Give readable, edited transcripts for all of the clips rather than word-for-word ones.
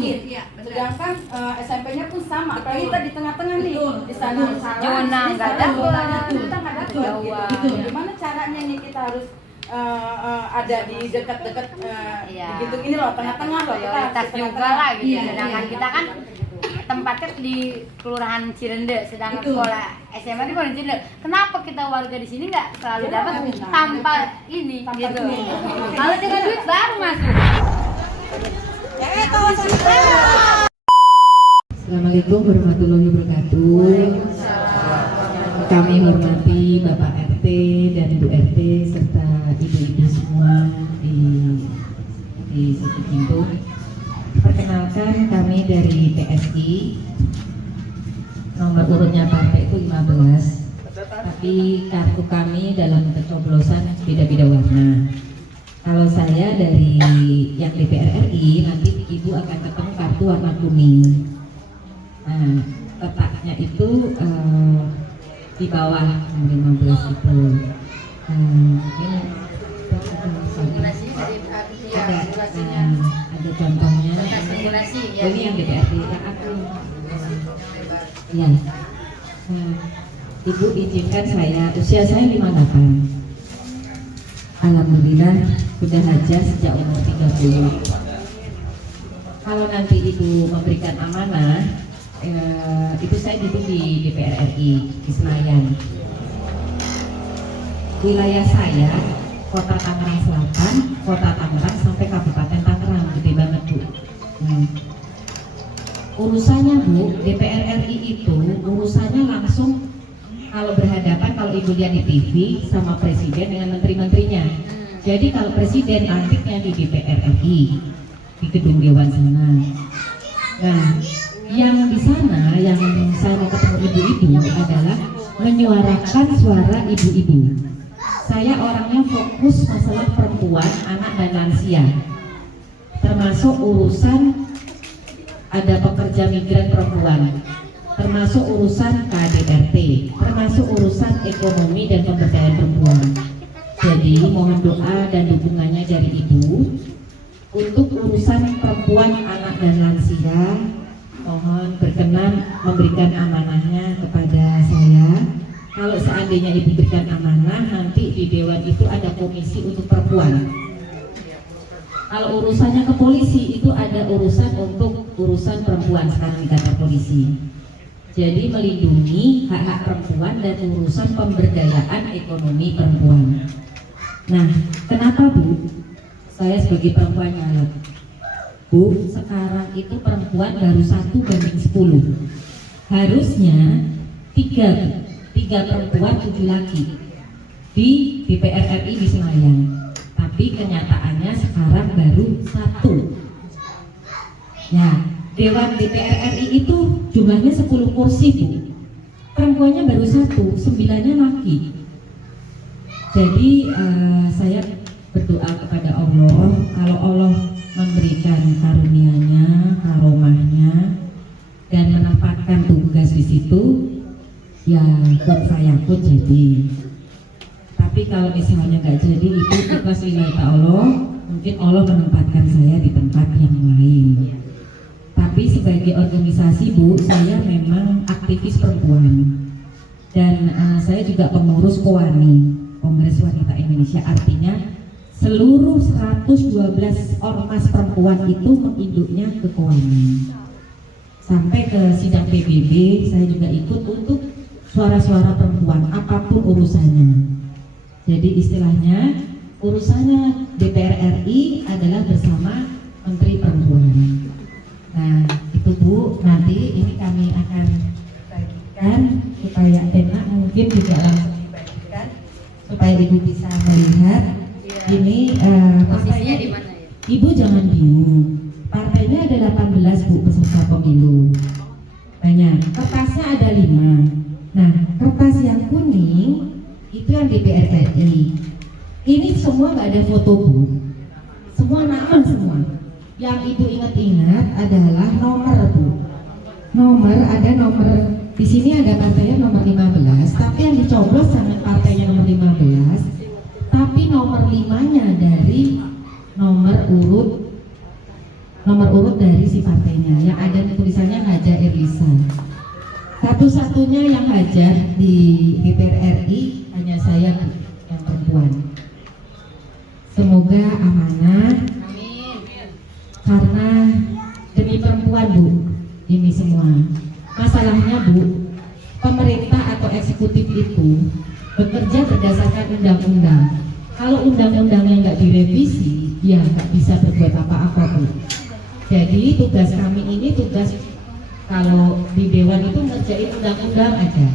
sedikit. Sedangkan SMP-nya pun sama. Apalagi kita di tengah-tengah nih, di sana zona nggak dapat, kita nggak dapat. Gitu. Gimana caranya nih kita harus ada di dekat-dekat begitu ini loh, tengah-tengah loh. Prioritas juga lah gitu. Sedangkan kita kan tempatnya di Kelurahan Cirende, sedangkan sekolah SMA di Kelurahan Cirende. Kenapa kita warga di sini nggak selalu dapat tanpa ini gitu? Kalau dengan duit baru masuk. Assalamualaikum warahmatullahi wabarakatuh. Kami hormati Bapak RT dan Ibu RT serta ibu-ibu semua di situ pintu. Perkenalkan, kami dari PSI. Nomor urutnya partai itu 15. Tapi kartu kami dalam pencoblosan beda-beda warna. Kalau saya dari yang DPR RI, nanti ibu akan ketemu kartu warna kuning. Nah, letaknya itu di bawah nomor 15 itu. Ini ada contohnya. Ini yang DPR RI yang aku. Ya. Ibu izinkan usia saya 58. Alhamdulillah sudah hajah sejak umur 30. Kalau nanti ibu memberikan amanah, itu saya duduk di DPR RI di Senayan. Wilayah saya Kota Tangerang Selatan, Kota Tangerang sampai Kabupaten Tangerang, gede banget Bu. Urusannya Bu, DPR RI itu urusannya langsung kalau berhadapan, kalau ibu lihat di TV sama presiden dengan menteri-menterinya. Jadi kalau presiden lantiknya di DPR RI di gedung Dewan sana. Nah, yang di sana yang saya mau ketemu ibu-ibu adalah menyuarakan suara ibu-ibu. Saya orangnya fokus masalah perempuan, anak dan lansia. Termasuk urusan ada pekerja migran perempuan, termasuk urusan KDRT, termasuk urusan ekonomi dan pemberdayaan perempuan. Jadi mohon doa dan dukungannya dari ibu untuk urusan perempuan, anak dan lansia. Mohon berkenan memberikan amanahnya kepada saya. Kalau seandainya ibu berikan amanah, nanti di dewan itu ada komisi untuk perempuan. Kalau urusannya ke polisi, itu ada urusan untuk urusan perempuan sekarang di kantor polisi. Jadi melindungi hak-hak perempuan dan urusan pemberdayaan ekonomi perempuan. Nah, kenapa Bu? Saya sebagai perempuan nyalet. Bu, sekarang itu perempuan baru 1:10. Harusnya tiga perempuan 7 laki di DPR RI di Senayan. Tapi kenyataannya sekarang baru 1. Ya, Dewan DPR RI itu jumlahnya 10 kursi Bu. Perempuannya baru 1, 9-nya laki. Jadi saya berdoa kepada Allah, kalau Allah memberikan karunia-Nya, karomahnya, dan menempatkan tugas di situ, ya buat saya pun jadi. Tapi kalau misalnya nggak jadi, itu ikhlas lillahi ta'ala, mungkin Allah menempatkan saya di tempat yang lain. Tapi sebagai organisasi Bu, saya memang aktivis perempuan dan saya juga pengurus KOWANI, Kongres Wanita Indonesia. Artinya seluruh 112 ormas perempuan itu menginduknya ke KOWANI. Sampai ke sidang PBB saya juga ikut untuk suara-suara perempuan apapun urusannya. Jadi istilahnya urusannya DPR RI adalah bersama Menteri Perempuan. Nah itu Bu, nanti ini kami akan bagikan supaya enak, mungkin juga langsung dibagikan supaya Ibu bisa melihat. Ini Posisinya di mana ya? Ibu jangan bingung. Partainya ada 18 Bu peserta pemilu. Banyak. Kertasnya ada 5. Nah, kertas yang kuning itu yang DPR RI. Ini semua nggak ada foto Bu. Semua nama semua. Yang Ibu ingat-ingat adalah nomor Bu. Nomor ada nomor di sini ada partainya nomor 15, tapi yang dicoblos jangan partainya nomor 15, tapi nomor 5-nya dari nomor urut dari revisi partainya. Yang ada tulisannya Haja Irlisa. Satu-satunya yang hajar di DPR RI hanya saya, Bu, yang perempuan. Semoga amanah. Karena demi perempuan, Bu, ini semua. Masalahnya, Bu, pemerintah atau eksekutif itu bekerja berdasarkan undang-undang. Kalau undang-undangnya nggak direvisi, ya nggak bisa berbuat apa-apa, Bu. Jadi tugas kami ini tugas kalau di Dewan itu ngerjain undang-undang aja.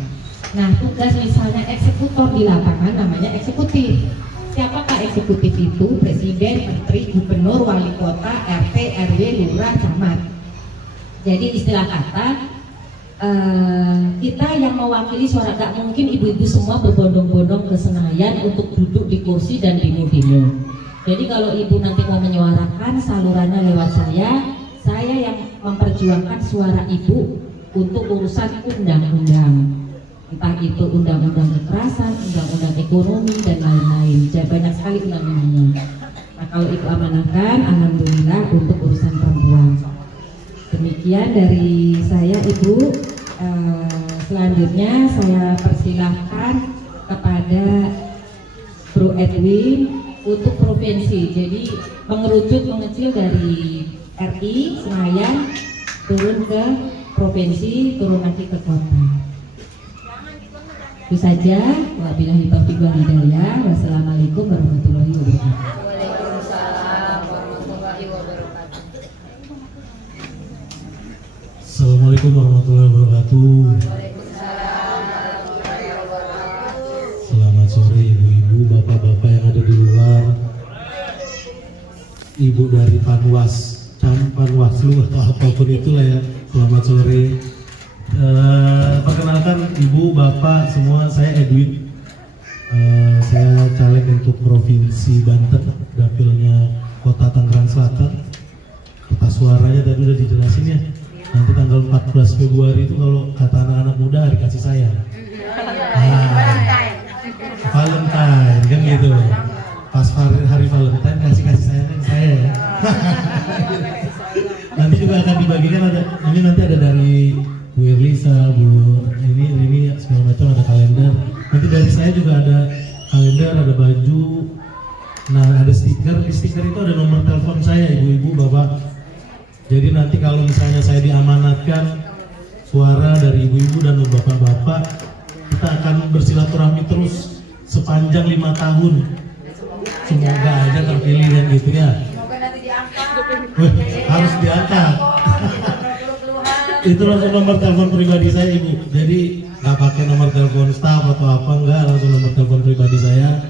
Nah, tugas misalnya eksekutor di lapangan namanya eksekutif. Siapakah eksekutif itu? Presiden, menteri, gubernur, wali kota, RT, RW, lurah, camat. Jadi istilah kata kita yang mewakili suara, gak mungkin ibu-ibu semua berbondong-bondong ke Senayan untuk duduk di kursi dan demo-demo. Jadi kalau ibu nanti mau menyuarakan, salurannya lewat saya yang memperjuangkan suara ibu untuk urusan undang-undang. Entah itu undang-undang kekerasan, undang-undang ekonomi, dan lain-lain. Jadi banyak sekali undang-undangnya. Nah, kalau ibu amanahkan, alhamdulillah untuk urusan perempuan. Demikian dari saya, Ibu. Selanjutnya saya persilahkan kepada Bro Edwin untuk provinsi. Jadi mengerucut mengecil dari RI Senayan turun ke provinsi, turun lagi ke kota. Itu saja. Wabillahi taufiq wal hidayah. Wassalamualaikum warahmatullahi wabarakatuh. Waalaikumsalam warahmatullahi wabarakatuh. Assalamualaikum warahmatullahi wabarakatuh. Selamat sore ibu-ibu, bapak-bapak yang ada di luar. Ibu dari Panwaslu atau apapun itulah ya. Selamat sore. Perkenalkan ibu, bapak semua, saya Edwin. Saya caleg untuk Provinsi Banten, dapilnya Kota Tangerang Selatan. Kota suaranya tadi udah dijelasin ya. Nanti tanggal 14 Februari itu kalau kata anak-anak muda hari kasih sayang. Valentine kan gitu. Pas hari Valentine kasih sayang ke saya ya. Nanti juga akan dibagikan, ini nanti ada dari Bu Irlisa, Bu ini segala macam, ada kalender. Nanti dari saya juga ada kalender, ada baju. Nah, ada stiker. Di stiker itu ada nomor telepon saya, ibu-ibu, bapak. Jadi nanti kalau misalnya saya diamanatkan suara dari ibu-ibu dan bapak-bapak, kita akan bersilaturahmi terus sepanjang 5 tahun. Semoga aja terpilih dan gitu ya. Semoga nanti diangkat. Harus diangkat. Itu langsung nomor telepon pribadi saya, ibu. Jadi nggak pakai nomor telepon staff atau apa, enggak, langsung nomor telepon pribadi saya.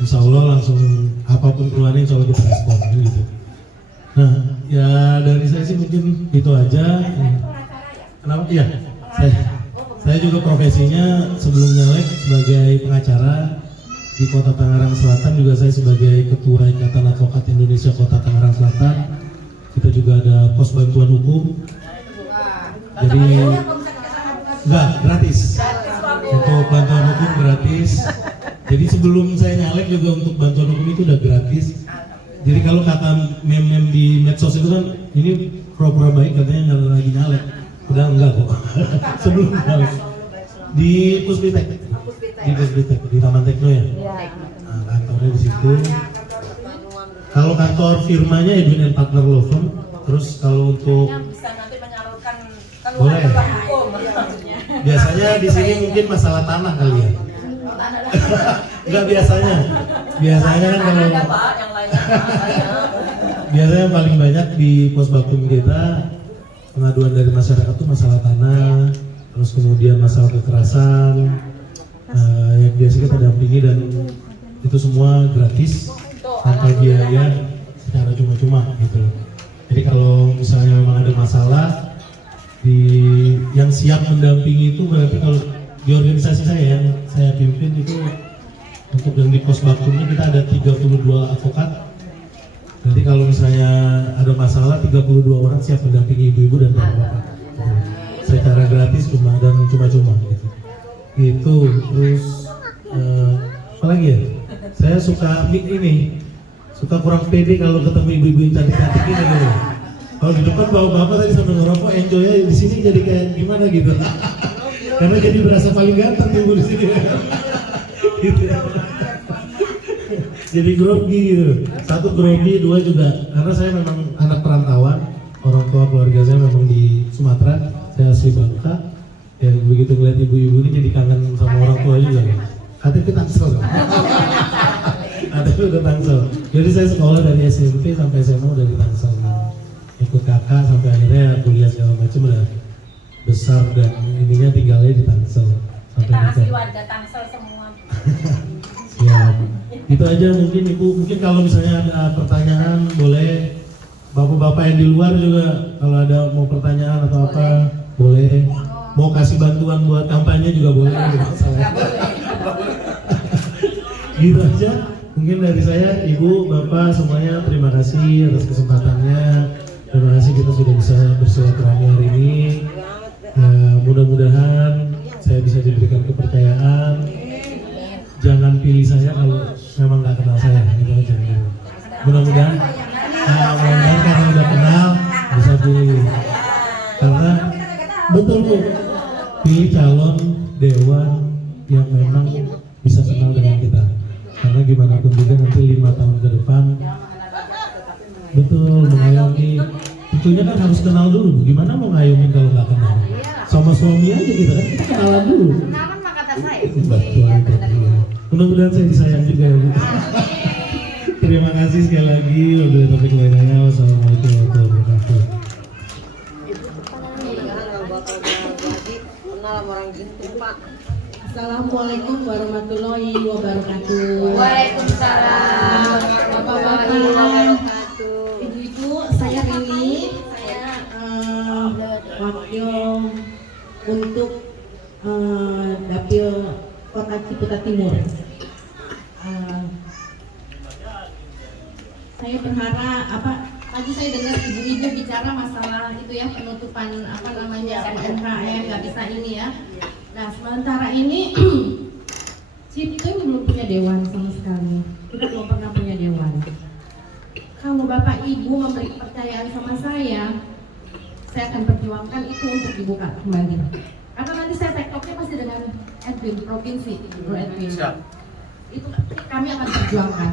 Insya Allah langsung apapun keluarnya, insya Allah kita respon gitu. Nah, ya dari saya sih mungkin itu aja. Kenapa? Iya, saya juga profesinya sebelum nyalek sebagai pengacara di Kota Tangerang Selatan, juga saya sebagai Ketua Ikatan Advokat Indonesia Kota Tangerang Selatan. Kita juga ada pos bantuan hukum. Jadi enggak, gratis. Untuk bantuan hukum gratis. Jadi sebelum saya nyalek juga untuk bantuan hukum itu udah gratis. Jadi kalau kata meme-meme di medsos itu kan, ini pura-pura baik katanya nggak lagi nyalek. Udah enggak kok. Sebelum nyalek. Di Puspitek. Di Puspitek, di Taman Tekno ya. Nah, kantornya di situ. Kalau kantor firmanya Edwin and Partner Law Firm. Terus kalau untuk Bisa nanti menyalurkan boleh. keluar hukum. Biasanya di sini mungkin masalah tanah kali ya. Enggak biasanya. Biasanya kan kalau biasanya paling banyak di pos bakum kita pengaduan dari masyarakat tuh masalah tanah, terus kemudian masalah kekerasan, yang biasa kita dampingi, dan itu semua gratis tanpa biaya, secara cuma-cuma gitu. Jadi kalau misalnya memang ada masalah yang siap mendampingi itu berarti kalau di organisasi saya yang saya pimpin itu untuk yang di pos bakumnya kita ada 32 advokat. Nanti kalau misalnya ada masalah 32 orang siap mendampingi ibu-ibu dan bapak-bapak secara gratis cuma gitu. Itu terus apa lagi ya? Saya suka kurang pede kalau ketemu ibu-ibu yang cantik-cantik ini gitu. Kalau di depan bapak tadi sambil ngerokok, enjoy aja di sini jadi kayak gimana gitu. Karena jadi berasa paling ganteng ibu di sini. Gitu. Jadi grogi gitu. Satu grogi, dua juga karena saya memang anak perantauan, orang tua keluarga saya memang di Sumatera, saya asli Bangka. Ya begitu ngeliat ibu-ibu ini jadi kangen sama orang tua juga. KTP Tangsel. KTP udah Tangsel. Jadi saya sekolah dari SMP sampai SMA udah di Tangsel. Ikut kakak sampai akhirnya kuliah segala macam udah besar dan ininya tinggalnya di Tangsel. Sampai Kita asli nikah. warga Tangsel semua. Siap. Itu aja mungkin Ibu. Mungkin kalau misalnya ada pertanyaan boleh. Bapak-bapak yang di luar juga kalau ada mau pertanyaan atau apa boleh. Mau kasih bantuan buat kampanye juga boleh. Gitu aja. Mungkin dari saya, Ibu, Bapak semuanya terima kasih atas kesempatannya. Terima kasih kita sudah bisa bersilaturahmi hari ini. Ya, mudah-mudahan saya bisa diberikan kepercayaan. Jangan pilih saya kalau memang nggak kenal saya, gitu aja. Mudah-mudahan, karena udah kenal bisa pilih. Karena betul Bu, pilih calon dewan yang memang bisa kenal dengan kita. Karena gimana pun juga nanti 5 tahun ke depan, betul mengayomi. Tentunya kan harus kenal dulu. Gimana mau ngayomin kalau nggak kenal? Sama suami aja gitu kan, kita kenalan dulu. Kenalan mah kata saya. Betul, betul. Mudah-mudahan saya disayang juga ya Bu. Terima kasih sekali lagi. Wabillahi taufiq wal hidayah. Wassalamualaikum warahmatullahi wabarakatuh. Assalamualaikum warahmatullahi wabarakatuh. Waalaikumsalam. Bapak-bapak, ibu-ibu, saya Rini. Saya wakil untuk Dapil Kota Ciputat Timur. Saya berharap tadi saya dengar ibu-ibu bicara masalah itu ya, penutupan UMKM nggak bisa ini ya. Nah sementara ini Cipto belum punya dewan sama sekali. Kita belum pernah punya dewan. Kalau Bapak Ibu memberi kepercayaan sama saya akan perjuangkan itu untuk dibuka kembali. Karena nanti saya tektoknya pasti dengan Edwin Provinsi, Bro Edwin. Itu kami akan perjuangkan.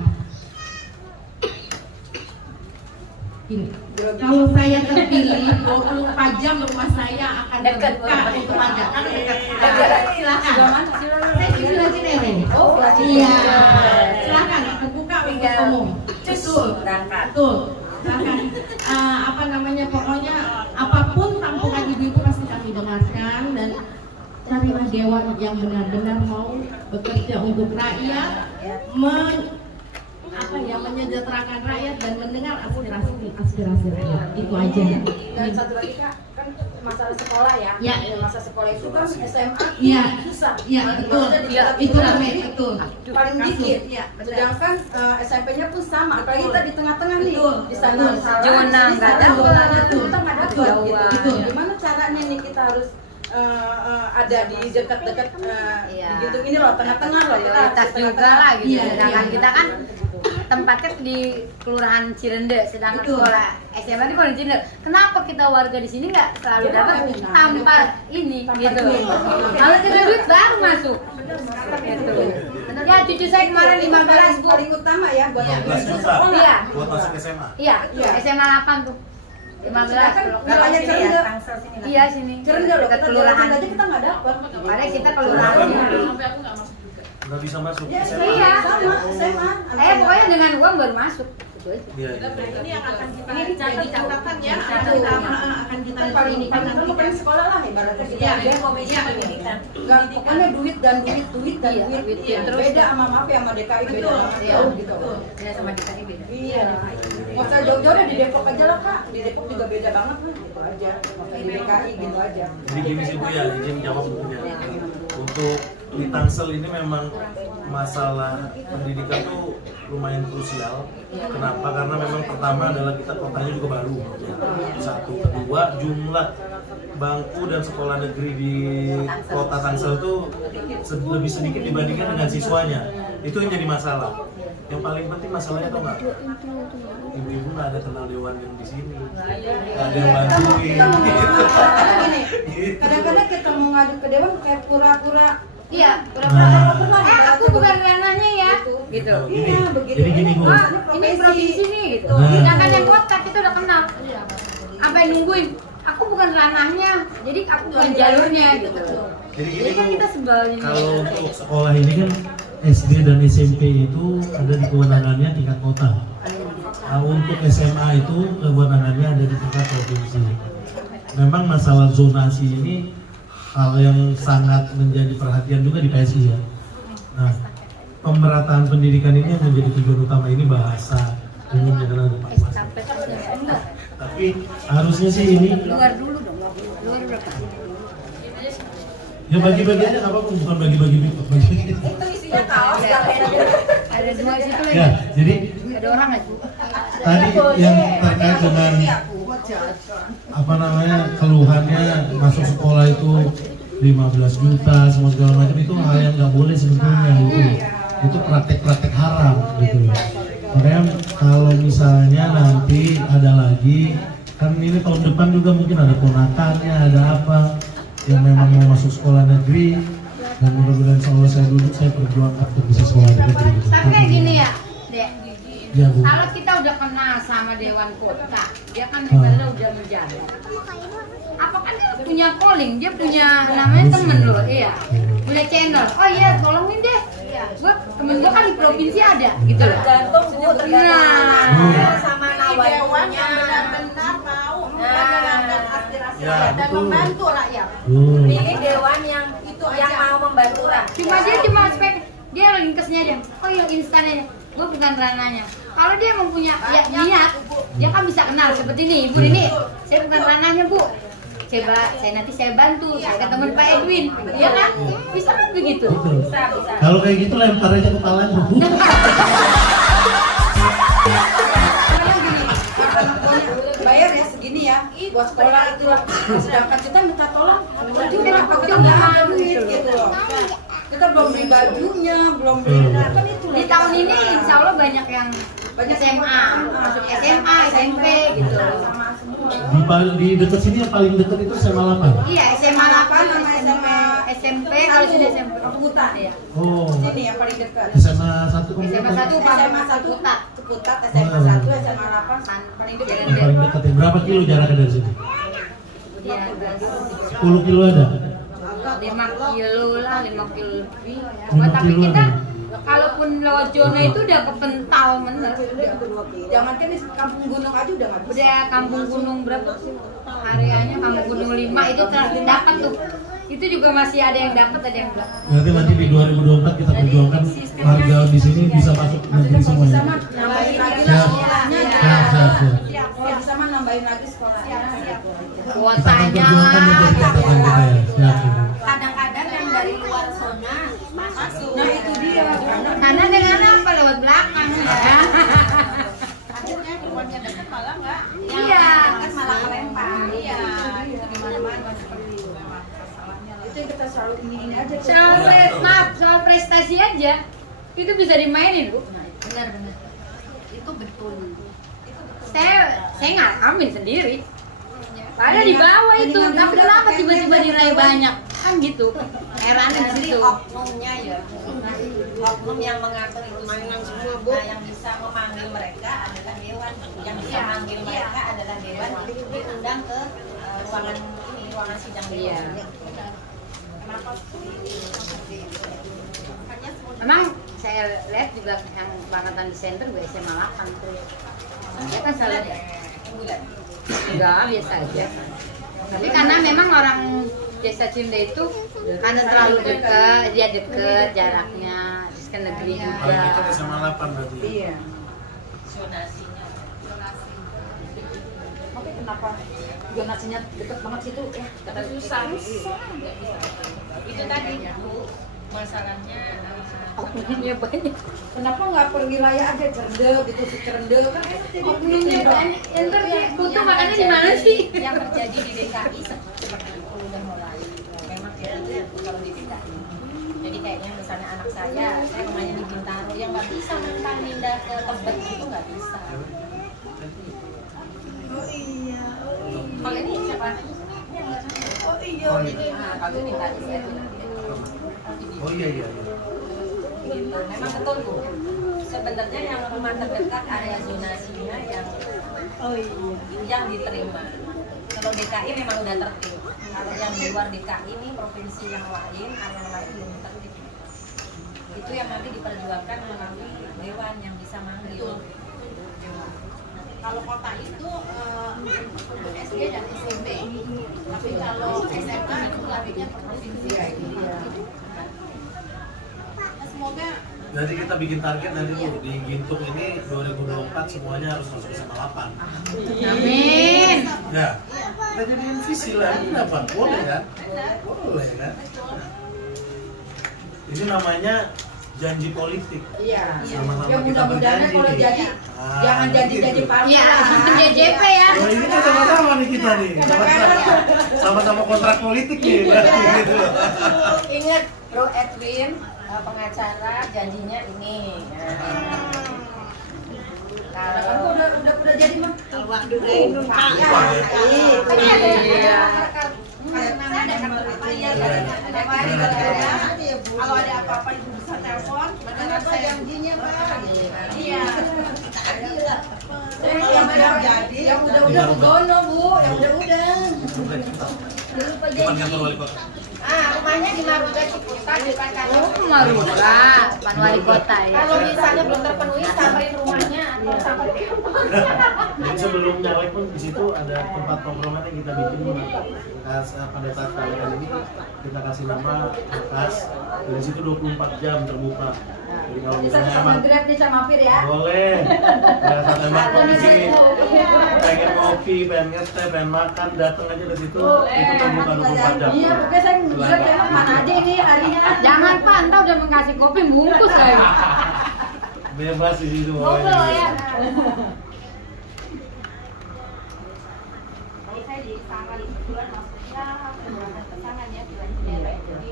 Gini, kalau saya terpilih 24 jam rumah saya akan terbuka untuk warga. Kan silakan. Saya di Villa Cinere. Oh, iya. Silakan terbuka untuk umum. Betul. Betul. Silakan. Pokoknya apapun tampungan ibu-ibu pasti kami dengarkan dan carilah dewan yang benar-benar mau bekerja untuk rakyat, menyejahterakan rakyat dan mendengar aspirasi rakyat. Itu aja. Dan satu lagi Kak, kan masalah sekolah ya. Ya. Masa sekolah itu kan SMA Iya. susah. Iya, betul. Itu betul. Paling dikit. Sedangkan SMP-nya pun sama. Apalagi kita di tengah-tengah nih. Di sana Zona nggak ada. Kita nggak ada gitu. Gimana caranya nih kita harus ada di dekat-dekat gitu ini loh, tengah-tengah loh. Prioritas juga lah gitu. Iya, Sedangkan kita kan tempatnya di Kelurahan Cirende, sedangkan sekolah SMA di Kelurahan Cirende. Kenapa kita warga di sini nggak selalu dapat tanpa ini gitu? Kalau kita duit baru masuk. Gitu. Ya cucu saya kemarin 15 Bu. Paling utama ya buat Iya. Buat masuk SMA. Iya, SMA 8 tuh. 15 Wilayah Cirende. Iya sini. Cirende loh, Dekat kita kelurahan. aja kita nggak dapat. Padahal kita kelurahan sini. Nggak bisa masuk Ya, SMA. Iya. sama SMA. Pokoknya dengan uang baru masuk. Gitu aja. Iya. Ini yang akan kita jadi catatan ya. Akan kita Paling ini kan nanti bukan sekolah lah ibaratnya gitu. Iya, Iya, pendidikan. Enggak, pokoknya duit dan duit. Iya, terus. Beda sama maaf ya sama DKI beda Betul, banget Iya, jauh gitu. Ya sama DKI beda. Iya. Nggak usah jauh-jauh deh, di Depok aja lah Kak. Di Depok juga beda banget lah gitu aja. Nggak usah di DKI gitu aja. Jadi gini sih Bu ya, izin jawab bukunya. Untuk di Tangsel ini memang masalah pendidikan tuh lumayan krusial. Kenapa? Karena memang pertama adalah kita kotanya juga baru. Satu, kedua jumlah bangku dan sekolah negeri di kota Tangsel tuh lebih sedikit dibandingkan dengan siswanya. Itu yang jadi masalah. Yang paling penting masalahnya tuh nggak, ibu-ibu nggak ada kenal dewan yang di sini, nggak ada yang bantuin. Gini, kadang-kadang kita mau ngadu ke dewan kayak pura-pura. Iya, Pura-pura aku bukan ranahnya ya, gitu. Iya, begitu. Jadi gini, Bu. Ini provinsi nih, gitu. Nah. Sedangkan yang kota kita udah kenal. Apa yang nungguin? Aku bukan ranahnya, jadi aku bukan jalurnya, gitu. Jadi kan kita sebel ini. Kalau untuk sekolah ini kan SD dan SMP itu ada di kewenangannya tingkat kota. Nah, untuk SMA itu kewenangannya ada di tingkat provinsi. Memang masalah zonasi ini hal yang sangat menjadi perhatian juga di PSI ya. Nah, pemerataan pendidikan ini yang menjadi tujuan utama ini bahasa umum yang ada Pak Mas. Tapi harusnya sih ini Luar dulu dong, luar berapa? ya bagi-bagi aja nggak apa-apa, bukan bagi-bagi. Itu isinya kaos Ada dua situ lagi. Ya, jadi Ada orang nggak, Bu? tadi yang terkait dengan apa namanya keluhannya masuk sekolah itu 15 juta semua segala macam, itu hal yang nggak boleh sebetulnya gitu. Itu praktek-praktek haram gitu ya. Makanya kalau misalnya nanti ada lagi, kan ini tahun depan juga mungkin ada ponakannya, ada apa yang memang mau masuk sekolah negeri, dan mudah-mudahan insya Allah saya duduk, saya perjuangkan untuk bisa sekolah negeri gitu. Tapi kayak gini ya, Dek. Ya, Bu. Kalau kita udah kenal sama Dewan Kota, dia kan sebenarnya udah menjaga. Apakah dia punya calling, dia punya namanya temen loh, iya. Punya channel. Oh iya, tolongin deh. Temen gua kan di provinsi ada, gitu loh. Tergantung Bu, tergantung Nah. sama dewan yang benar-benar mau mendengarkan aspirasi Ya, rakyat dan betul. membantu rakyat. Pilih dewan yang mau membantu rakyat. Cuma spek dia linkesnya dia. Oh yang instannya, gua bukan ranahnya. Kalau dia mempunyai ya, niat, dia kan bisa kenal seperti ini. Ibu ini, saya bukan ranahnya Bu. Coba nanti saya bantu, saya ke teman Pak Edwin, iya kan? Bisa kan begitu? Betul. Kalau kayak gitu lempar aja kepalanya. Bayar ya segini ya buat sekolah itu, sedangkan kita minta tolong baju kenapa kita nggak ada duit gitu loh, kita belum beli bajunya, belum beli kan itu Di tahun ini insya Allah banyak yang SMA, masuk SMA, SMP gitu. Di dekat sini yang paling dekat itu SMA 8. Iya SMA 8 nama SMA SMP kalau sudah SMP Keputan ya, Oh, sini yang paling dekat. SMA 1 SMA 1 SMA 1 Putat. Keputat, SMA 1, SMA 8 paling dekat. yang paling dekat ya. Berapa kilo jaraknya dari sini? Iya, 10 kilo ada? 5 kilo lah, 5 kilo lebih. 5 Tapi kilo kita ada. kalaupun lewat zona itu udah kepental bener. Jangan kan di kampung gunung aja udah nggak bisa. Udah kampung gunung berapa sih? Areanya kampung gunung 5 itu telah dapat tuh. Itu juga masih ada yang dapat, ada yang enggak. Berarti nanti di 2024 kita perjuangkan warga di sini bisa masuk negeri Bisa semuanya. mah nambahin lagi lah Siap. sekolahnya. Siap. Kalau bisa mah nambahin lagi sekolahnya. Kita akan Kuotanya. perjuangkan untuk catatan kita ya. Siap. Kadang-kadang yang dari luar zona masuk. Nah itu dia. Karena dengan apa lewat belakang ya. Akhirnya keluarnya dekat malah nggak. Iya. Kan malah kelempar. Iya. Itu di mana-mana seperti itu. Itu yang kita selalu ingin aja. Soal prestasi aja itu bisa dimainin Bu. Benar. Itu betul. Saya ngalamin sendiri. Padahal di bawah itu, tapi kenapa tiba-tiba diraih banyak? Kan gitu. Herannya di Jadi situ. oknumnya ya. Oknum yang mengatur itu mainan semua Bu. Nah, yang bisa memanggil mereka adalah dewan. Yang bisa memanggil mereka adalah dewan. Diundang ke ruangan ini, ruangan sidang dewan. Kenapa? Memang saya lihat juga yang bangkatan di center gue SMA 8 tuh. Dia kan selalu enggak biasa aja. Tapi karena memang orang Desa Cinde itu karena terlalu dekat, dia deket jaraknya, terus ke negeri Paling juga. dekat SMA 8 berarti. Iya. Zonasinya. Tapi kenapa zonasinya deket banget situ ya? Kata Susah. Itu tadi Bu, masalahnya Oknumnya banyak. Kenapa nggak per wilayah aja Cerende gitu, si Cerende kan enak jadi Oknumnya banyak. Enter dia butuh makannya di mana sih? yang terjadi di DKI seperti itu udah mulai memang kita kalau di DKI. Jadi kayaknya misalnya anak saya rumahnya di Bintaro yang nggak bisa mentang pindah ke Tebet itu nggak bisa. Kalau ini siapa? Oh iya. Kalau ini tadi saya bilang. Oh iya. Gitu. Memang betul Bu. Sebenarnya yang rumah terdekat area zonasinya yang diterima. Kalau DKI memang udah tertib. Kalau yang di luar DKI ini provinsi yang lain, area lain belum tertib. Itu yang nanti diperjuangkan melalui dewan yang bisa manggil. Kalau kota itu untuk SD dan SMP, tapi kalau SMA itu larinya ke provinsi. Semoga Jadi kita bikin target nanti Bu, di Gintung ini 2024 semuanya harus masuk SMA 8. Amin. Ya, kita jadiin visi lagi apa? Boleh kan? Boleh kan? Ini namanya janji politik. Iya. Sama-sama Ya kita mudah-mudahan berjanji kalau nih. jadi jangan jadi palsu Iya, lah. JJP ya. Oh, ini kan sama-sama nih kita nih. Sama-sama kontrak politik nih. Berarti gitu. Ingat Bro Edwin, pengacara janjinya ini. Kamu Kalau udah jadi mah. kalau doain dong Pak. Kalau ada apa-apa ibu bisa telepon. Beneran saya janjinya Pak. Iya. Yang udah begono Bu, yang udah. Depan kantor wali kota. rumahnya di Maruga Ciputat depan kantor. Oh, Maruga, Pan Wali Kota ya. Kalau misalnya belum terpenuhi, samperin rumahnya atau samperin Jadi sebelum nyalek pun di situ ada tempat tongkrongan yang kita bikin pada saat kalian ini kita kasih nama bekas. Dari situ 24 jam terbuka. Jadi kalau misalnya emang Grab nih sama Fir ya. boleh, pada saat emang kondisi pengen ngopi, pengen ngeteh, pengen makan, datang aja ke situ. Itu terbuka 24 jam. Iya, pokoknya saya Grab ya mana aja ini harinya. Jangan Pak, entah udah mengasih kopi bungkus lagi. Bebas di situ. Ngobrol ya. Kalau saya di sana kebetulan maksudnya ke sana ya jalan-jalan jadi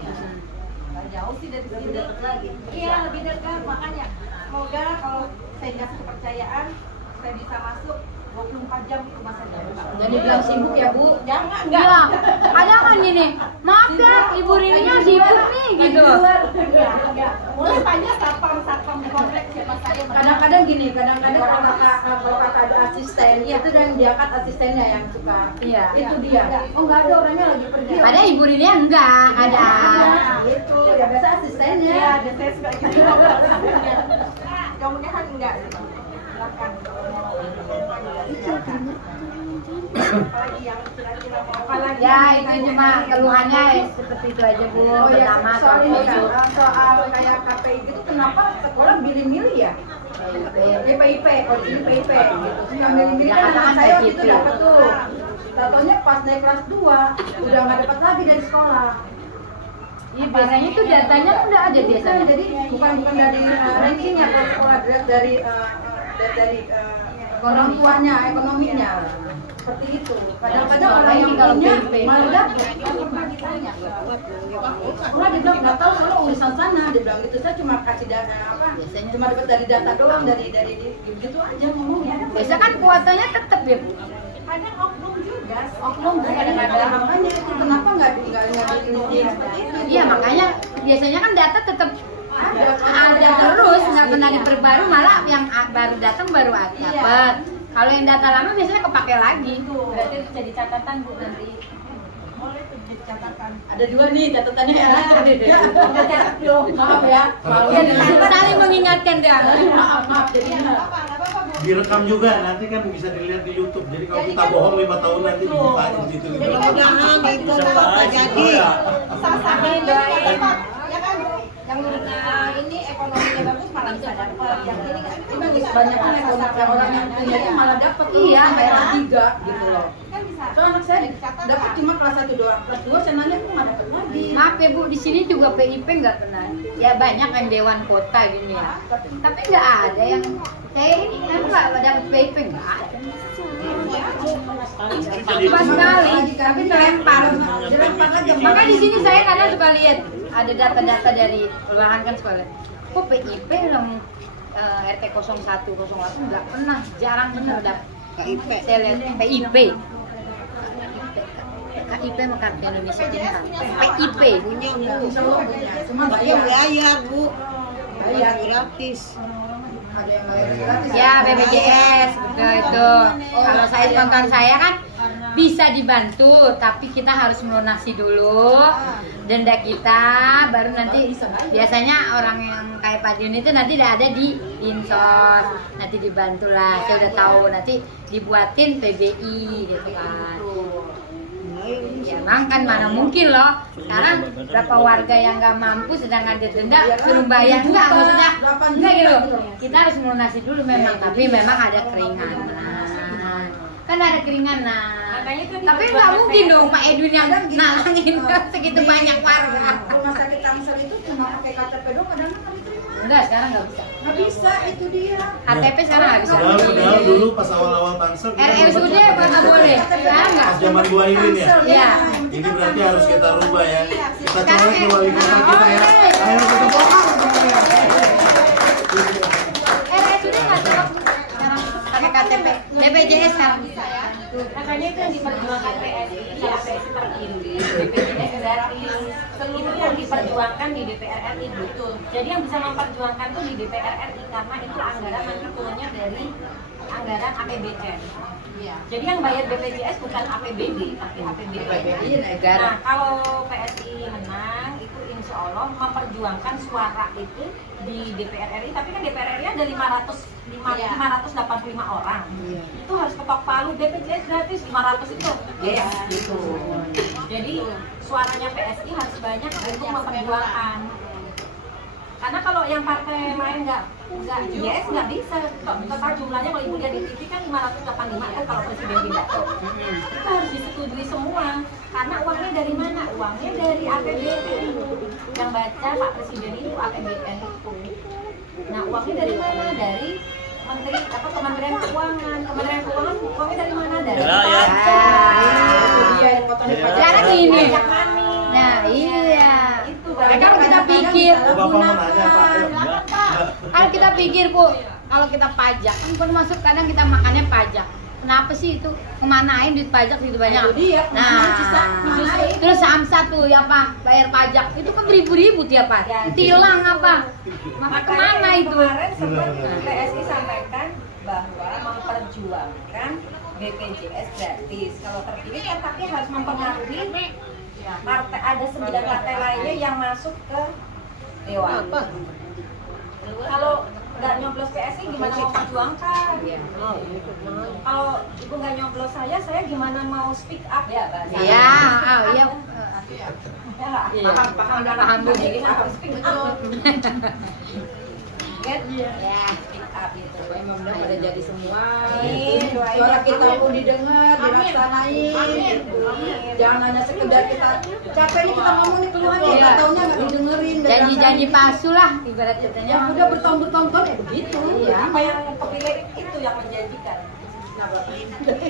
nggak jauh sih dari sini. Iya lebih dekat makanya semoga kalau saya dikasih kepercayaan saya bisa masuk 24 jam ke rumah saya. Jadi bilang sibuk ya Bu. Jangan Bilang, ada kan gini, maaf ya Ibu Ririnya sibuk nih gitu. enggak. Mulai tanya satpam komplek siapa saya. Kadang-kadang gini, kadang-kadang kalau kata ada asisten, itu yang diangkat asistennya yang suka. Iya. Itu dia. Oh nggak ada, orangnya lagi pergi. Padahal Ibu Ririnya enggak ada. Itu ya biasa asistennya. Ya, ada saya suka gitu. Mudah-mudahan enggak. Silakan. Apalagi yang kira-kira mau apalagi Ya itu cuma keluhannya seperti itu aja Bu. Oh ya, Pertama soal ini soal kan, soal kayak KPI gitu, kenapa sekolah milih-milih ya? PIP, kondisi PIP gitu. Yang milih-milih kan anak saya waktu itu dapat tuh. Tatonya pas naik kelas 2, udah nggak dapat lagi dari sekolah. Iya biasanya itu datanya udah ada biasanya. Jadi bukan dari rankingnya kalau sekolah dari orang tuanya, ekonominya. Seperti itu. Kadang-kadang orang yang kalau punya PIP. malah dapat. Sekolah dia bilang nggak tahu soalnya urusan sana, dia bilang gitu. Saya cuma kasih data apa? Biasanya. Cuma dapat dari data doang, dari gitu aja ngomongnya. Biasa kan kuotanya tetap ya Bu. kadang oknum juga. Oknum kadang-kadang makanya itu kenapa nggak diingetin seperti itu? Iya makanya biasanya kan data tetap ada terus, nggak pernah diperbarui, malah yang baru datang baru dapat. Kalau yang data lama biasanya kepake lagi. Berarti itu jadi catatan Bu nanti. Boleh tuh jadi catatan. Ada dua nih catatannya ya. Maaf ya. Saling mengingatkan dia. Maaf jadi Nggak apa-apa Bu. Direkam juga, nanti kan bisa dilihat di YouTube. Jadi kalau kita bohong 5 tahun nanti dibuka di situ. Mudah-mudahan gitu Pak jadi. Sama-sama doain Pak. Ya kan yang ini ekonominya bagus malah bisa dapat. Yang ini kan banyak kan orang yang punya malah dapat iya kayak tiga gitu loh. kan bisa. So anak saya dapat cuma kelas 1 doang, kelas 2 senangnya tuh nggak dapat lagi. Maaf ya Bu, di sini juga PIP nggak pernah. Ya banyak kan dewan kota gini ya. Tapi nggak ada yang kayak ini kan nggak dapat PIP nggak ada. Pas sekali, Tapi dilempar lagi. makanya di sini saya kadang suka lihat ada data-data dari kelurahan kan sekolah. kok PIP yang RT 0108 nggak pernah, jarang bener dapet. Saya lihat PIP. KIP mah Kartu Indonesia Pintar. PIP. Punya Bu. Dia bayar Bu. Bayar gratis. Ada yang bayar gratis. Ya BPJS betul itu. Kalau saya spontan saya kan bisa dibantu, tapi kita harus melunasi dulu denda kita, baru nanti biasanya orang yang kayak Pak Dion itu nanti udah ada di Insos, nanti dibantulah. Saya udah tahu nanti dibuatin PBI gitu kan. Ya bang kan mana mungkin loh. Sekarang berapa warga yang nggak mampu sedangkan dia denda suruh bayar enggak, maksudnya enggak gitu. Kita harus melunasi dulu memang, tapi memang ada keringanan. Kan ada keringanan. Tapi nggak mungkin dong Pak Edwin yang nalangin segitu banyak warga. Rumah sakit Tangsel itu cuma pakai KTP doang, kadang-kadang nggak diterima. Enggak, sekarang nggak bisa. Nggak bisa, itu dia. KTP sekarang nggak bisa. Padahal dulu pas awal-awal Tangsel kita RSUD mana boleh? Sekarang nggak. pas zaman gua Irin ya. Iya. Ini berarti harus kita rubah ya. Kita colek ke wali kota kita ya. Ayo kita bongkar semuanya. RSUD nggak cocok sekarang pakai KTP. BPJS sekarang bisa. Makanya itu yang diperjuangkan PSI, PSI terpilih, BPJS gratis, seluruh yang diperjuangkan di DPR RI betul. Jadi yang bisa memperjuangkan itu di DPR RI karena itu anggaran nanti turunnya dari anggaran APBN. Jadi yang bayar BPJS bukan APBD, tapi APBN. Nah kalau PSI menang itu insya Allah memperjuangkan suara itu di DPR RI, tapi kan DPR RI ada 585 orang. Itu harus ketok palu, BPJS gratis 500 itu. Yes, gitu. Jadi suaranya PSI harus banyak untuk memperjuangkan. Karena kalau yang partai lain nggak yes nggak bisa. Total jumlahnya kalau ibu lihat di TV kan 585 kan kalau presiden pidato. Itu harus disetujui semua. Karena uangnya dari mana? Uangnya dari APBN. Yang baca Pak Presiden itu APBN itu. Nah uangnya dari mana? Dari Kementerian Keuangan. Kementerian Keuangan uangnya dari mana? Dari pajak. Sekarang ini. Pajak money. Nah iya. Itu Kan kita pikir, Bapak mau nanya Pak. kalau kita pikir Bu, kalau kita pajak kan baru masuk kadang kita makannya pajak. Kenapa sih itu kemanain duit pajak gitu banyak? Nah, terus Samsat tuh ya Pak bayar pajak itu kan beribu-ribu tiap Pak. Tilang apa? Maka kemana itu? Kemarin sempat PSI sampaikan bahwa memperjuangkan BPJS gratis. Kalau terpilih kan tapi harus mempengaruhi partai, ada 9 partai lainnya yang masuk ke Dewan. Kalau nggak nyoblos PSI gimana mau perjuangkan? Kalau ibu nggak nyoblos saya gimana mau speak up ya bahasa? Iya, iya. Ya, paham Bu. Jadi harus speak up. Get? Ya. Speak up gitu. Mudah-mudahan pada jadi semua. Amin. Suara kita pun didengar, dilaksanain. Jangan hanya sekedar kita capek nih kita ngomong nih keluhan nih, nggak taunya nggak didengerin. Janji-janji palsu lah ibarat Ya katanya. udah bertahun-tahun ya begitu. Apa yang kepilih itu yang menjanjikan.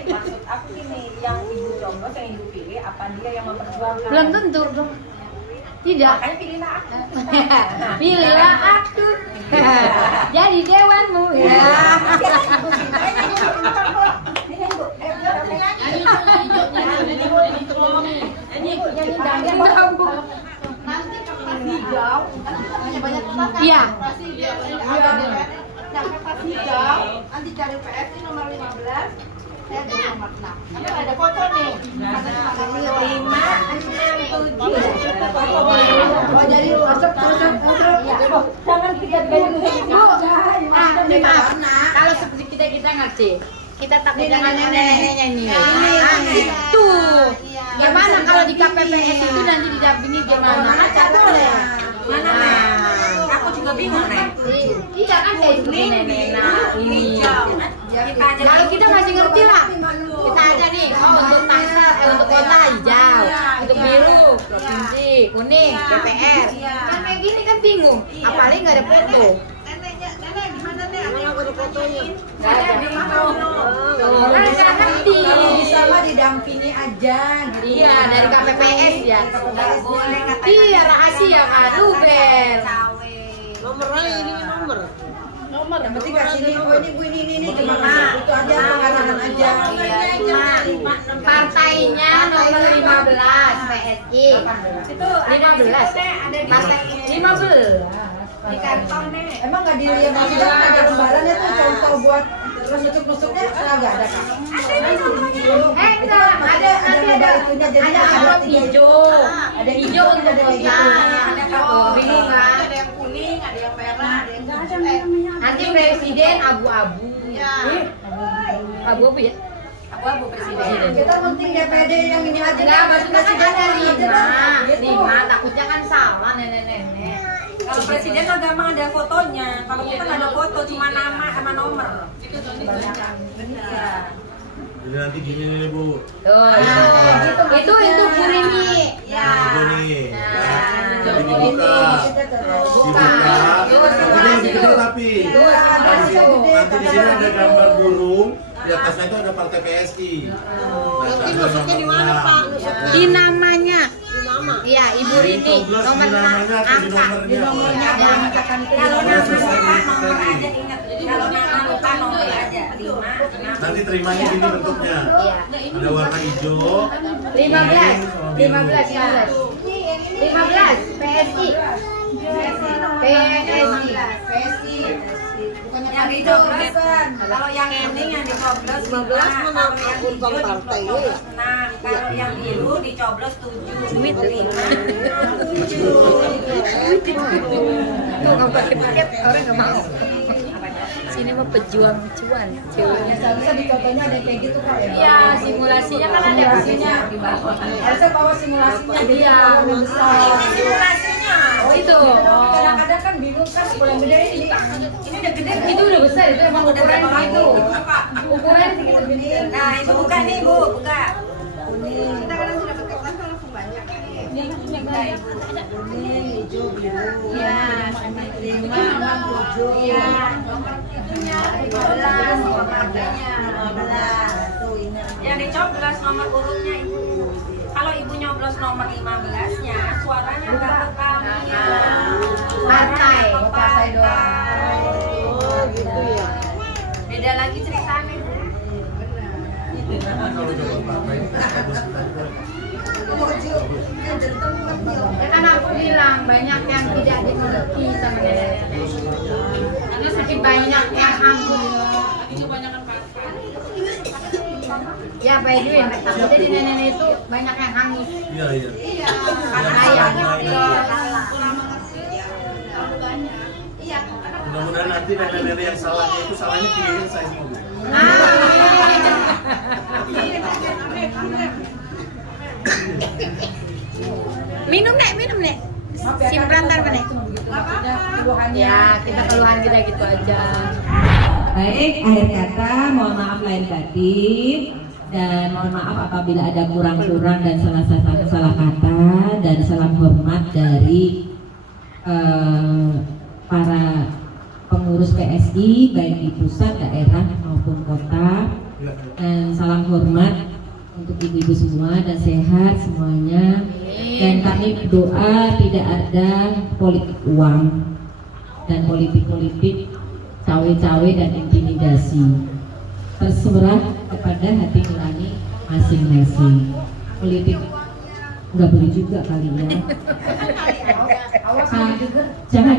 Maksud aku ini yang ibu jomblos yang ibu pilih apa dia yang memperjuangkan? Belum tentu dong. Tidak. Makanya pilihlah aku. Pilihlah aku. Jadi dewanmu ya. Nanti kertas hijau, kan banyak kertas kan? Iya. Nah, kertas hijau, nanti cari PSI nomor 15, saya di nomor 6. Kan ada foto nih. 5, 6, 7. Oh jadi masuk terus. Jangan tiga Maaf. Kalau seperti kita ngerti. Kita takut jangan nenek-neneknya ini. Itu. Gimana kalau di KPPS itu nanti didampingi gimana? Kan boleh. Mana? Aku juga bingung, Nek. Iya kan kayak seperti nenek. Nah, ini. Kalau kita masih ngerti lah. Kita aja nih, oh untuk Tangsel, untuk kota hijau, untuk biru, provinsi, kuning, DPR. Kan kayak gini kan bingung. Apalagi nggak ada foto. Nenek gimana nek? Mana ada fotonya? Nggak ada bingung. Tuh, kan nggak ngerti. Kalau bisa mah didampingi aja. Gitu. Iya, dari KPPS ya. Nggak boleh kata Iya, rahasia kan, Ruben. Yang penting kasih ini, oh ini bu ini cuma itu aja, pengarahan aja. Partainya nomor 15 PSI. Itu 15. Partai 15. Di kantong nih. Emang nggak dilihat ada lembarannya tuh contoh buat terus nusuk-nusuknya nggak ada kan? Enggak, ada itunya jadi ada amplop hijau. Ada Hijau untuk ada kayak gitu. ada kabel bingung kan? Ada yang kuning, ada yang merah, ada yang Nanti presiden abu-abu. Abu-abu ya? Abu-abu presiden. Kita penting DPD yang ini aja. Enggak, maksudnya kan ada 5. Gitu. 5, takutnya kan salah nenek-nenek. Kalau presiden kan gampang ada fotonya. Kalau kita nggak ada foto, cuma nama sama nomor. Jadi nanti gini nih Bu. Tuh, itu Bu Rini. Ya. Itu nih. Jadi Itu. dibuka. Nanti yang gede tapi. Nanti di sini ada gambar burung. Di atasnya itu ada partai PSI. Nanti nusuknya di mana Pak? Di namanya. Iya, Ibu Rini. Nomor namanya atau di angka. nomornya? Ada angka. Kalau nama lupa nomor aja ingat. Kalau nama lupa nomor aja 5. Nanti terimanya gini bentuknya. Iya. Ada warna hijau. 15 PSI. PSI. Yang dicoblosan. Kalau yang kuning yang dicoblos 15, kalau yang hijau dicoblos 6, kalau yang biru dicoblos 7. Duit 5. Tuh nggak pakai tiket orang nggak mau. Sini mah pejuang cuan. Ya seharusnya di contohnya ada kayak gitu Kak ya. Iya, simulasinya kan ada pastinya. Harusnya bawa simulasinya jadi Iya. yang besar. Simulasinya. Oh itu. Kadang-kadang kan bingung kan yang gede ini. Ini udah gede. Itu udah besar, itu emang ukuran itu. Ukuran segitu gede. Nah, itu buka nih, Bu, buka. kita kadang sudah pakai kantong langsung banyak. Kuning, hijau, biru. Iya. 5, 6, 7. Iya, nomor itunya 15, nomornya 15. Tuh ini. Yang dicoblos nomor urutnya Ibu. Kalau Ibu nyoblos nomor 15-nya, suaranya nggak ke kami. Partai. Partai doang. Oh, gitu ya. Beda lagi ceritanya. Kalau coba partai. Ya kan aku bilang banyak yang tidak dimengerti sama nenek-nenek. Karena saking banyak yang anggun. Ya Pak Edwin, takutnya di nenek itu banyak yang hangus. Iya, iya. Mudah-mudahan nanti nenek-nenek yang salahnya itu salahnya pilihnya saya semua Bu. Minum nek. Simpan ntar nek. Ya, kita keluhan kita gitu aja. Baik, akhir kata mohon maaf lahir batin dan mohon maaf apabila ada kurang-kurang dan salah kata, dan salam hormat dari para pengurus PSI baik di pusat, daerah maupun kota, dan salam hormat untuk ibu-ibu semua dan sehat semuanya. Dan kami berdoa tidak ada politik uang dan politik cawe-cawe dan intimidasi, terserah kepada hati nurani masing-masing. Politik nggak boleh juga kali ya. Jangan.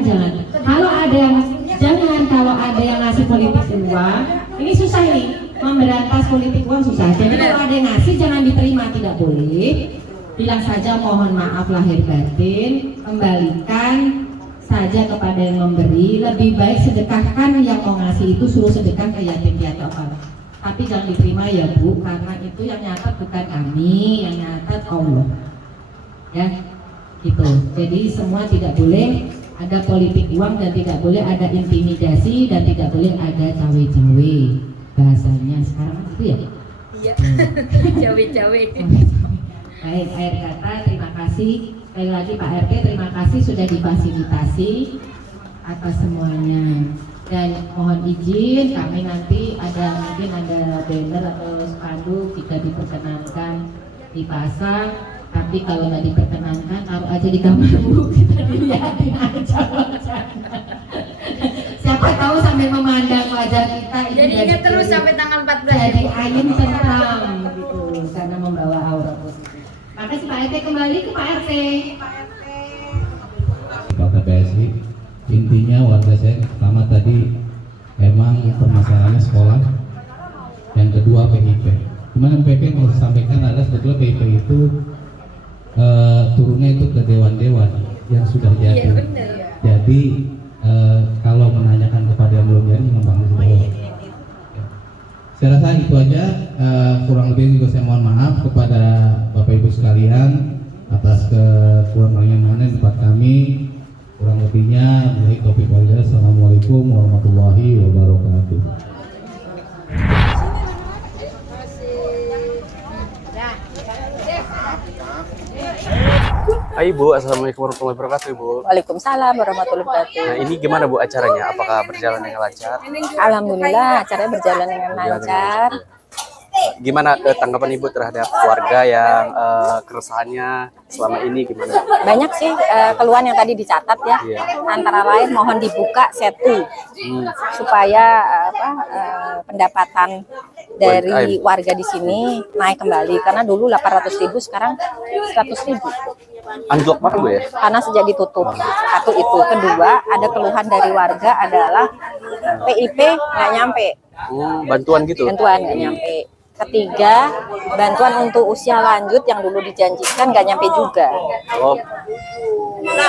Kalau ada yang ngasih politik uang, ini susah nih, memberantas politik uang susah. Jadi kalau ada yang ngasih jangan diterima, tidak boleh. Bilang saja mohon maaf lahir batin, kembalikan saja kepada yang memberi. Lebih baik sedekahkan, yang mau ngasih itu suruh sedekah ke yatim piatu apa. Tapi jangan diterima ya Bu, karena itu yang nyatat bukan kami, yang nyatat Allah. Ya, gitu. Jadi semua tidak boleh ada politik uang dan tidak boleh ada intimidasi dan tidak boleh ada cawe-cawe. Bahasanya sekarang itu ya. Iya. Cawe-cawe. Baik, akhir kata terima kasih sekali lagi Pak RT, terima kasih sudah difasilitasi atas semuanya. Dan mohon izin kami nanti mungkin ada banner atau spanduk jika diperkenankan dipasang. Tapi kalau nggak diperkenankan, taruh aja di kamar Bu, kita dilihatin aja wajahnya. Siapa tahu sambil memandang wajah kita ini Jadi ingat terus sampai tanggal 14 jadi ayun tentram gitu, karena membawa aura positif. Makasih Pak RT, kembali ke Pak RT. Pak PSI, intinya warga saya pertama tadi memang permasalahannya sekolah, yang kedua PIP. Cuman PIP yang mau disampaikan adalah sebetulnya PIP itu turunnya itu ke dewan-dewan yang sudah jadi. Jadi kalau menanyakan kepada yang belum jadi memang bagus. Saya rasa itu aja, kurang lebih juga saya mohon maaf kepada Bapak Ibu sekalian atas kekurangannya mana di tempat kami. Kurang lebihnya, baik taufiq wal hidayah. Assalamualaikum warahmatullahi wabarakatuh. Hai Bu, Assalamualaikum warahmatullahi wabarakatuh Ibu. Waalaikumsalam warahmatullahi wabarakatuh. Nah ini gimana Bu acaranya? Apakah berjalan dengan lancar? Alhamdulillah acaranya berjalan dengan lancar. Gimana tanggapan Ibu terhadap warga yang keresahannya selama ini gimana? Banyak sih keluhan yang tadi dicatat ya. Iya. Antara lain mohon dibuka setu supaya pendapatan dari warga di sini naik kembali, karena dulu 800.000 sekarang 100.000. Anjlok banget Bu ya? Karena sejak ditutup. Satu itu. Kedua, ada keluhan dari warga adalah PIP nggak nyampe. Bantuan gitu? Bantuan nggak nyampe. Ketiga, bantuan untuk usia lanjut yang dulu dijanjikan nggak nyampe juga. Oh,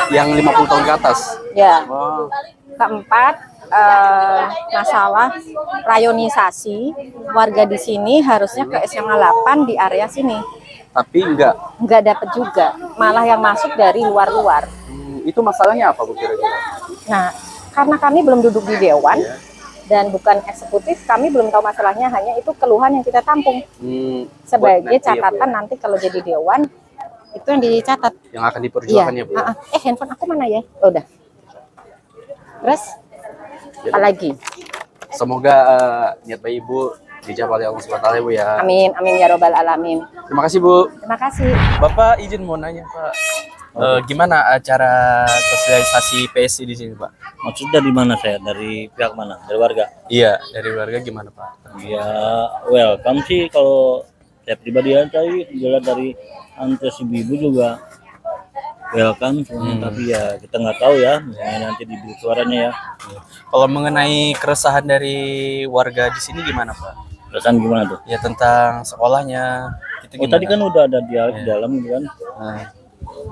yang 50 tahun ke atas? Ya. Wow. Keempat, masalah rayonisasi warga di sini harusnya ke SMA 8 di area sini. Tapi Nggak dapat juga, malah yang masuk dari luar-luar. Itu masalahnya apa Bu kira-kira? Nah, karena kami belum duduk di dewan dan bukan eksekutif, kami belum tahu masalahnya, hanya itu keluhan yang kita tampung. Sebagai catatan nanti kalau jadi dewan, itu yang dicatat. Yang akan diperjuangkan ya Bu? Handphone aku mana ya? Oh, udah. Terus, apa lagi? Semoga niat baik Ibu dijawab oleh Allah SWT ya Bu ya. Amin, amin ya robbal alamin. Terima kasih Bu. Terima kasih. Bapak izin mau nanya Pak, gimana acara sosialisasi PSI di sini Pak? Maksudnya dari mana saya? Dari pihak mana? Dari warga? Iya, dari warga gimana Pak? Ya, welcome sih kalau saya pribadi ya, jelas dari antus ibu juga welcome. Tapi ya kita nggak tahu ya, nanti di suaranya ya. Kalau mengenai keresahan dari warga di sini gimana Pak? Keresahan gimana tuh? Ya tentang sekolahnya. Oh, tadi kan udah ada di dalam gitu kan.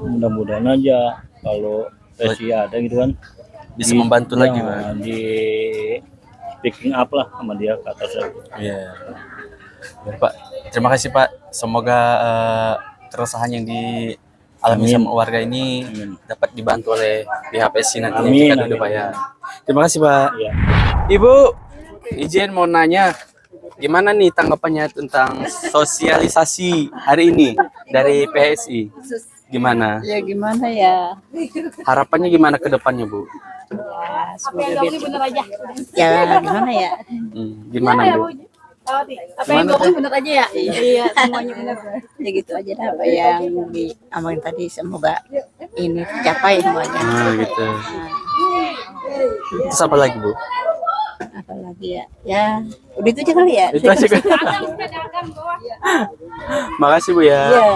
Mudah-mudahan aja kalau PSI ada gitu kan bisa membantu lagi Pak. Di picking up lah sama dia ke atas. Iya. Pak, terima kasih Pak. Semoga keresahan yang dialami sama warga ini dapat dibantu oleh pihak PSI nanti jika ada Pak ya. Terima kasih Pak. Ya. Ibu, izin mau nanya, gimana nih tanggapannya tentang sosialisasi hari ini dari PSI? Gimana? Ya gimana ya? Harapannya gimana ke depannya Bu? Ya semoga bener aja. Ya gimana ya? Gimana Bu? Apa yang ngomong bener aja ya? Iya semuanya bener. Ya gitu aja dah, apa yang diomongin tadi, semoga ini tercapai semuanya. Gitu. Terus apa lagi Bu? Apalagi ya? Ya udah itu aja kali ya. Itu aja kan. Makasih Bu ya. Iya.